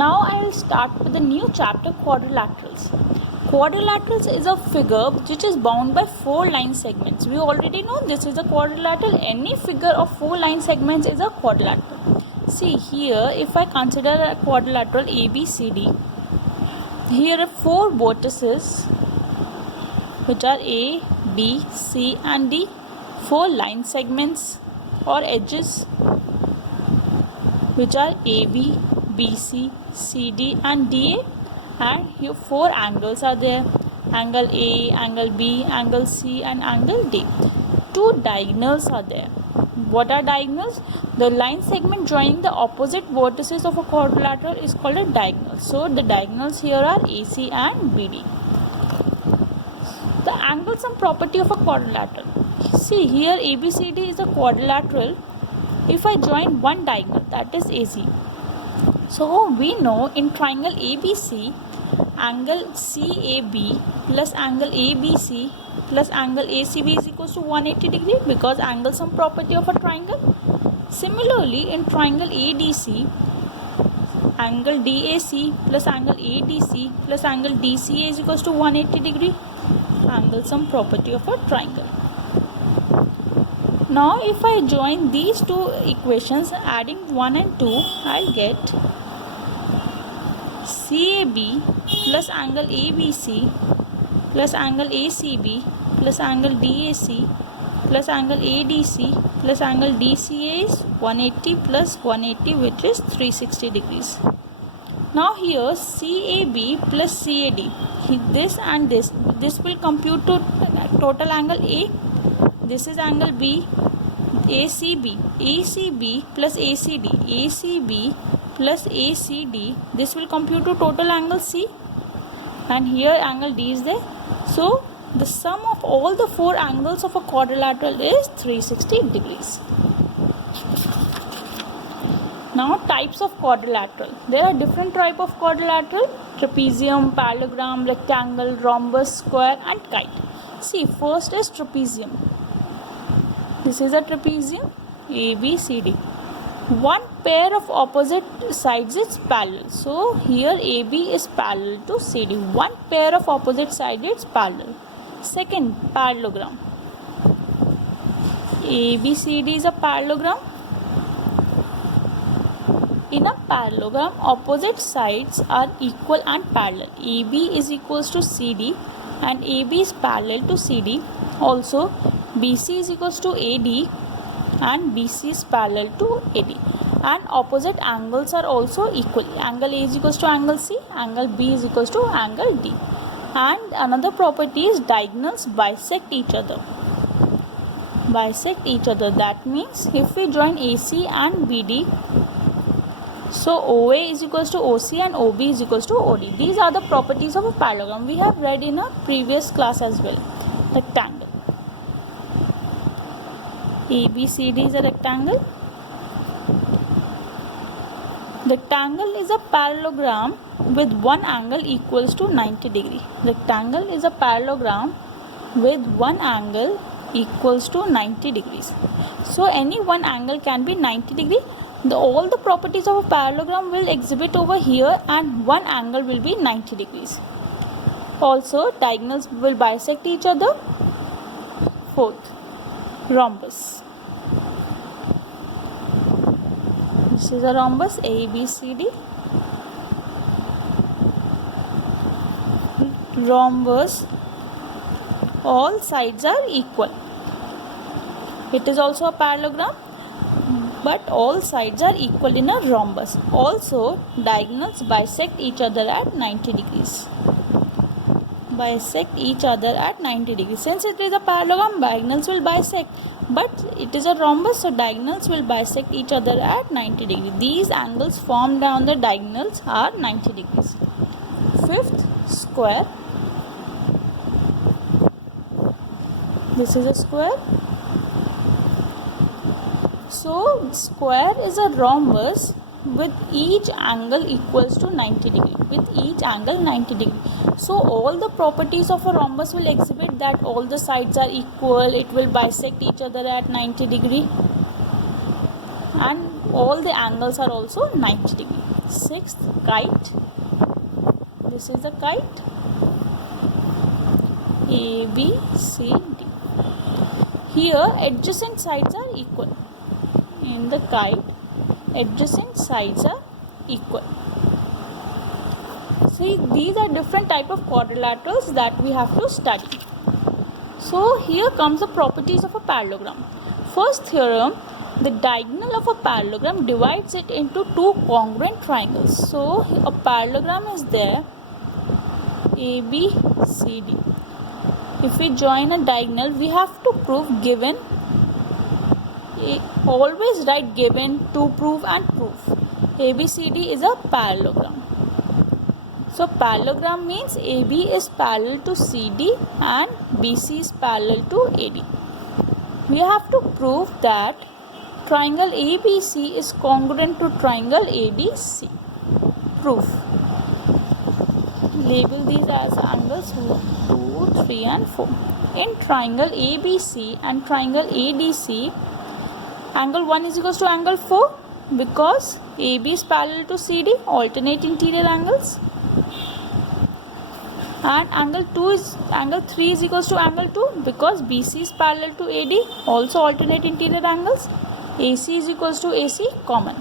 Now I will start with the new chapter, quadrilaterals. Quadrilaterals is a figure which is bound by 4 line segments. We already know this is a quadrilateral. Any figure of 4 line segments is a quadrilateral. See here, if I consider a quadrilateral ABCD, here are 4 vertices which are A, B, C and D. 4 line segments or edges which are AB, BC, CD and DA, and here 4 angles are there: angle A, angle B, angle C and angle D. 2 diagonals are there. What are diagonals? The line segment joining the opposite vertices of a quadrilateral is called a diagonal. So the diagonals here are AC and BD. The angle sum property of a quadrilateral. See here, ABCD is a quadrilateral if I join one diagonal, that is AC. So we know in triangle ABC, angle CAB plus angle ABC plus angle ACB is equals to 180 degree, because angle sum property of a triangle. Similarly, in triangle ADC, angle DAC plus angle ADC plus angle DCA is equals to 180 degree, angle sum property of a triangle. Now if I join these two equations, adding 1 and 2, I'll get CAB plus angle ABC plus angle ACB plus angle DAC plus angle ADC plus angle DCA is 180 plus 180, which is 360 degrees. Now here CAB plus CAD, this and this will compute to total angle A. This is angle B. ACB plus ACD, ACB plus ACD, this will compute to total angle C, and here angle D is there. So the sum of all the 4 angles of a quadrilateral is 360 degrees. Now types of quadrilateral. There are different types of quadrilateral: trapezium, parallelogram, rectangle, rhombus, square and kite. See, first is trapezium. This is a trapezium, ABCD. One pair of opposite sides is parallel. So here AB is parallel to CD. One pair of opposite sides is parallel. Second, parallelogram. ABCD is a parallelogram. In a parallelogram, opposite sides are equal and parallel. AB is equals to CD and AB is parallel to CD. Also, BC is equals to AD and BC is parallel to AD. And opposite angles are also equal. Angle A is equals to angle C, angle B is equals to angle D. And another property is diagonals bisect each other. Bisect each other. That means if we join AC and BD, so OA is equals to OC and OB is equals to OD. These are the properties of a parallelogram. We have read in a previous class as well. Rectangle. ABCD is a rectangle. Rectangle is a parallelogram with one angle equals to 90 degree. Rectangle is a parallelogram with one angle equals to 90 degrees. So any one angle can be 90 degree. All the properties of a parallelogram will exhibit over here, and one angle will be 90 degrees. Also, diagonals will bisect each other. Fourth, rhombus. This is a rhombus, ABCD. Rhombus, all sides are equal. It is also a parallelogram, but all sides are equal in a rhombus. Also, diagonals bisect each other at 90 degrees. Bisect each other at 90 degrees. Since it is a parallelogram, diagonals will bisect. But it is a rhombus, so diagonals will bisect each other at 90 degrees. These angles formed on the diagonals are 90 degrees. Fifth, square. This is a square. So square is a rhombus with each angle equals to 90 degree. With each angle 90 degree. So all the properties of a rhombus will exhibit that all the sides are equal. It will bisect each other at 90 degree. And all the angles are also 90 degree. 6. Sixth, kite. This is a kite. A, B, C, D. Here adjacent sides are equal. In the kite, adjacent sides are equal. See, these are different type of quadrilaterals that we have to study. So here comes the properties of a parallelogram. First theorem, the diagonal of a parallelogram divides it into two congruent triangles. So a parallelogram is there, ABCD. If we join a diagonal, we have to prove given. Always write given, to prove and proof. ABCD is a parallelogram. So parallelogram means AB is parallel to CD and BC is parallel to AD. We have to prove that triangle ABC is congruent to triangle ADC. Proof. Label these as angles 1, 2, 3 and 4. In triangle ABC and triangle ADC, angle 1 is equals to angle 4 because AB is parallel to CD, alternate interior angles. And angle 3 is equals to angle 2 because BC is parallel to AD, also alternate interior angles. AC is equals to AC, common.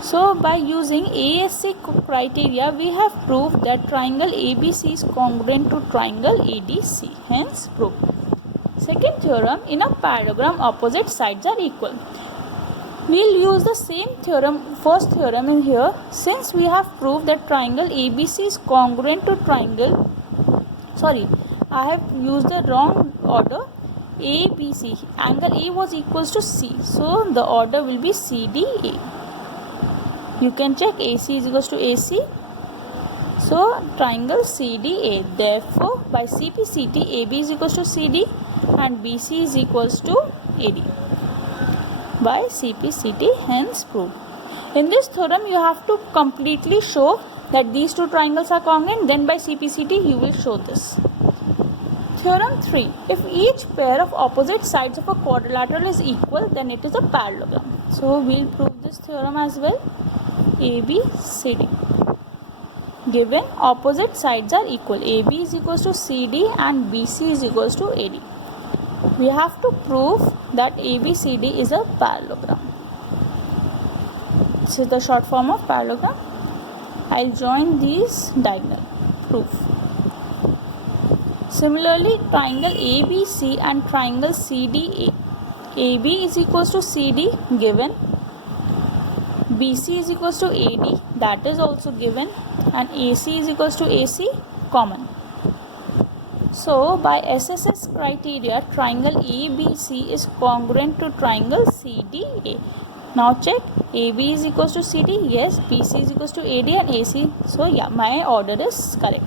So by using ASC criteria, we have proved that triangle ABC is congruent to triangle ADC, hence proved. Second theorem, in a parallelogram opposite sides are equal. We'll use the same theorem, first theorem in here, since we have proved that triangle ABC is congruent to triangle, I have used the wrong order, ABC, angle A was equals to C, so the order will be CDA. You can check AC is equals to AC, so triangle CDA, therefore by CPCT, AB is equals to CD and BC is equals to AD. By CPCT, hence proved. In this theorem, you have to completely show that these two triangles are congruent, then by CPCT you will show this. Theorem 3. If each pair of opposite sides of a quadrilateral is equal, then it is a parallelogram. So we will prove this theorem as well. ABCD. Given opposite sides are equal, AB is equals to CD and BC is equals to AD. We have to prove that ABCD is a parallelogram. This is the short form of parallelogram. I'll join these diagonal. Proof. Similarly, triangle ABC and triangle CDA. AB is equals to CD, given. BC is equals to AD, that is also given, and AC is equals to AC, common. So by SSS criteria, triangle ABC is congruent to triangle CDA. Now check, AB is equals to CD, yes, BC is equals to AD and AC. So yeah, my order is correct.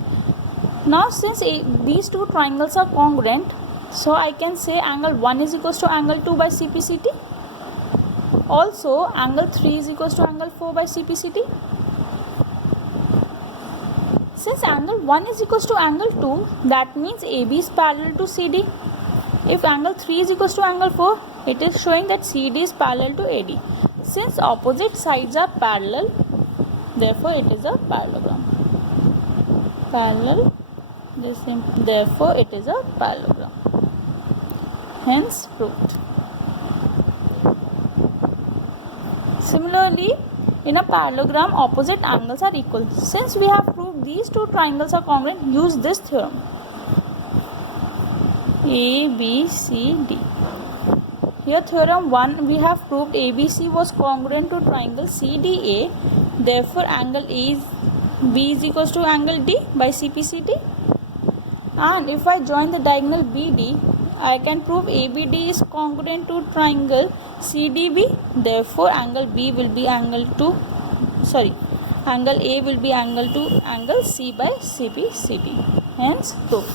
Now since these two triangles are congruent, so I can say angle 1 is equals to angle 2 by CPCT. Also angle 3 is equals to angle 4 by CPCT. Since angle 1 is equals to angle 2, that means AB is parallel to CD. If angle 3 is equals to angle 4, it is showing that CD is parallel to AD. Since opposite sides are parallel, therefore it is a parallelogram. Therefore it is a parallelogram. Hence proved. Similarly, in a parallelogram, opposite angles are equal. Since we have proved these two triangles are congruent, use this theorem. A, B, C, D. Here theorem 1, we have proved ABC was congruent to triangle CDA. Therefore, angle B is equals to angle D by CPCT. And if I join the diagonal BD, I can prove ABD is congruent to triangle CDB. Therefore, angle B will be angle A will be angle to angle C by CPCT. Hence, proved.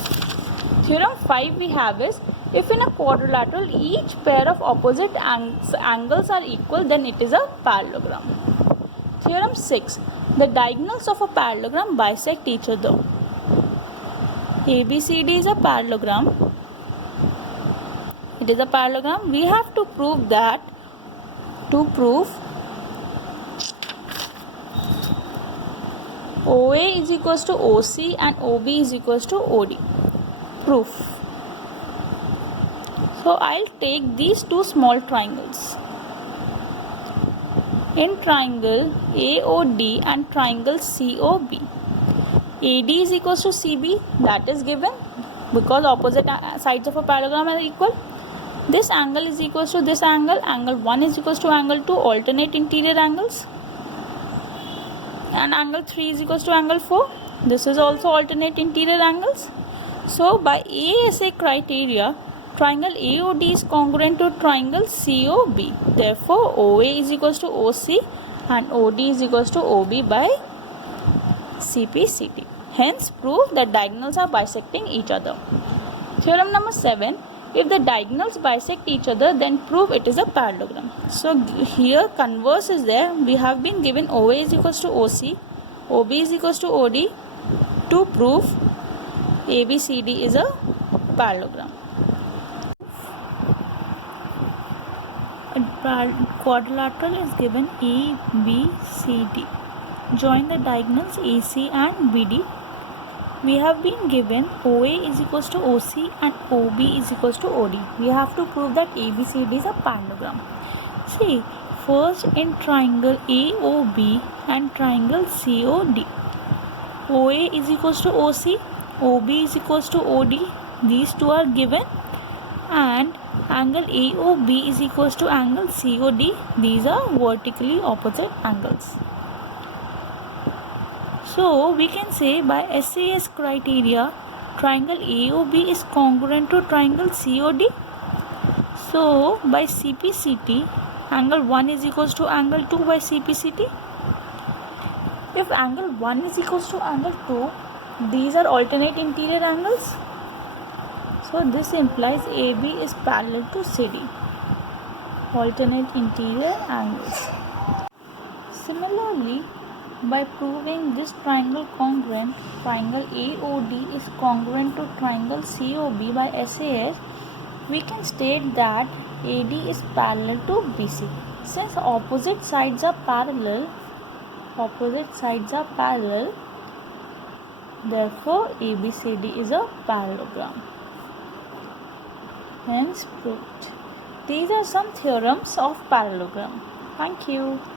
Theorem 5 we have is, if in a quadrilateral each pair of opposite angles are equal, then it is a parallelogram. Theorem 6. The diagonals of a parallelogram bisect each other. ABCD is a parallelogram. It is a parallelogram. We have to prove that, OA is equals to OC and OB is equals to OD. Proof. So I'll take these two small triangles. In triangle AOD and triangle COB, AD is equals to CB, that is given because opposite sides of a parallelogram are equal. This angle is equals to this angle, angle 1 is equals to angle 2, alternate interior angles, and angle 3 is equals to angle 4. This is also alternate interior angles. So by ASA criteria, triangle AOD is congruent to triangle COB. Therefore, OA is equals to OC and OD is equals to OB by CPCT. Hence, prove that diagonals are bisecting each other. Theorem number 7. If the diagonals bisect each other, then prove it is a parallelogram. So here converse is there. We have been given OA is equals to OC, OB is equals to OD to prove ABCD is a parallelogram. A quadrilateral is given ABCD. Join the diagonals AC and BD. We have been given OA is equals to OC and OB is equals to OD. We have to prove that ABCD is a parallelogram. See, first in triangle AOB and triangle COD, OA is equals to OC, OB is equals to OD. These two are given, and angle AOB is equals to angle COD. These are vertically opposite angles. So we can say by SAS criteria, triangle AOB is congruent to triangle COD. So by CPCT, angle 1 is equals to angle 2 by CPCT. If angle 1 is equals to angle 2, these are alternate interior angles. So this implies AB is parallel to CD. Alternate interior angles. Similarly, by proving this triangle congruent, triangle AOD is congruent to triangle COB by SAS, we can state that AD is parallel to BC. Since opposite sides are parallel, therefore ABCD is a parallelogram. Hence proved. These are some theorems of parallelogram. Thank you.